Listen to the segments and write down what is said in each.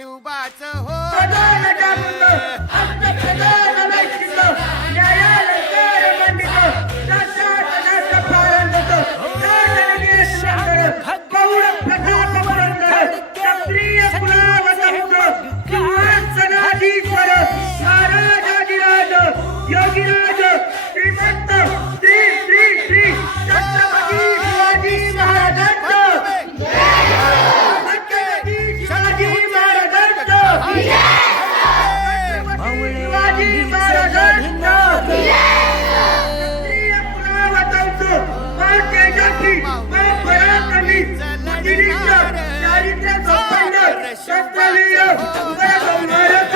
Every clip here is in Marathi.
शिवबाच हो योगीराज श्रीमंत श्री श्री श्री छत्रपती शिवाजी महाराजांचा छत्रपती शिवाजी महाराजांचा शिवाजी महाराजांचा क्षत्रिय कुलावतांचं मा तेजस्वी मा पराक्रमी मुनींच्या चारित्र्य संपन्न क्षत्रिय उदयसंहारक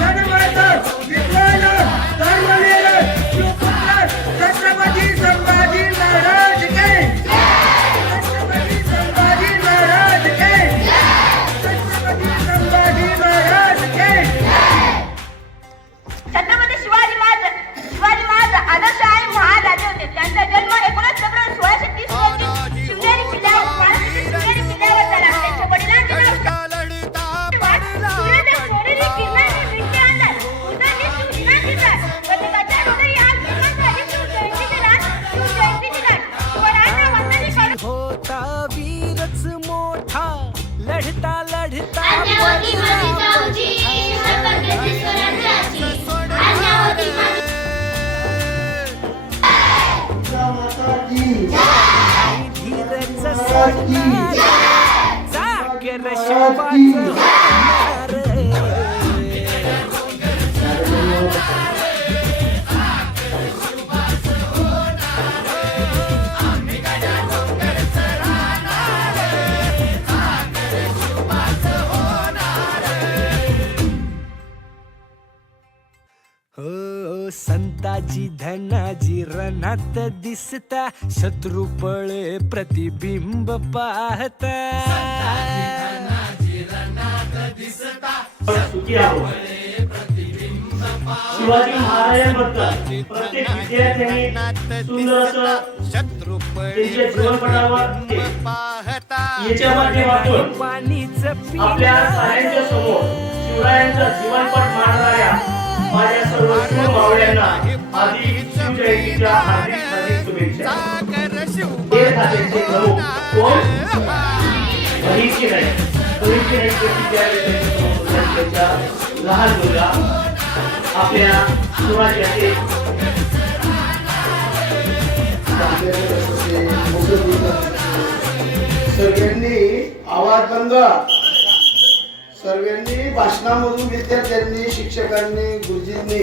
धर्माचा विद्वान धर्मवीर सुपुत्र छत्रपती संभाजी महाराज के छत्रपती संभाजी महाराज के छत्रपती संभाजी महाराज के छत्रपती शिवाजी महाराज आदर्श आहे महाराजे होते. त्यांचा जन्म 19 फेब्रुवारी 1630 रोजी शिवनेरी किल्ल्यावर शिवनेरी किल्ल्यावर झाला. त्यांच्या वडिलांचे नाव सूर्योदय सोनेरी किरणाने विंटे आणला. उदयने शिवजीनाची जात. प्रत्येकाच्या हृदयी आज निर्माण झाली शिवजयंतीची रात. शिवजयंतीची रात. स्वराज्य वंदनी करून होता वीरच मोठा लढता लढता अन्यावती माझी जाऊची हरपत्याची स्वराज्याची अन्यावती माझी धीरच सोडणार जागर शिवाचं होणार. हो संताजी धनाजी रणात दिसता शत्रू पळे प्रतिबिंब पाहता. सुखी आहोत. शिवाजी महाराजांबद्दल प्रत्येक विद्यार्थ्यांनी सुंदर असं त्यांच्या जीवनपटावर याच्या माध्यमातून पाणीच आपल्या साऱ्यांच्या समोर शिवरायांचा जीवनपट मांडणाऱ्या माझ्या सर्व शिव मावळ्यांना आधी शिवजयंतीच्या हार्दिक हार्दिक शुभेच्छा. हे खात्याचे प्रमुख कोण मनीषी नाईक. मनीषी नाईक विद्यालयाच्या लहान मुलगा आपल्या शिवाजी सर्वांनी आवाज बंद. सर्वांनी भाषणामधून विद्यार्थ्यांनी शिक्षकांनी गुरुजींनी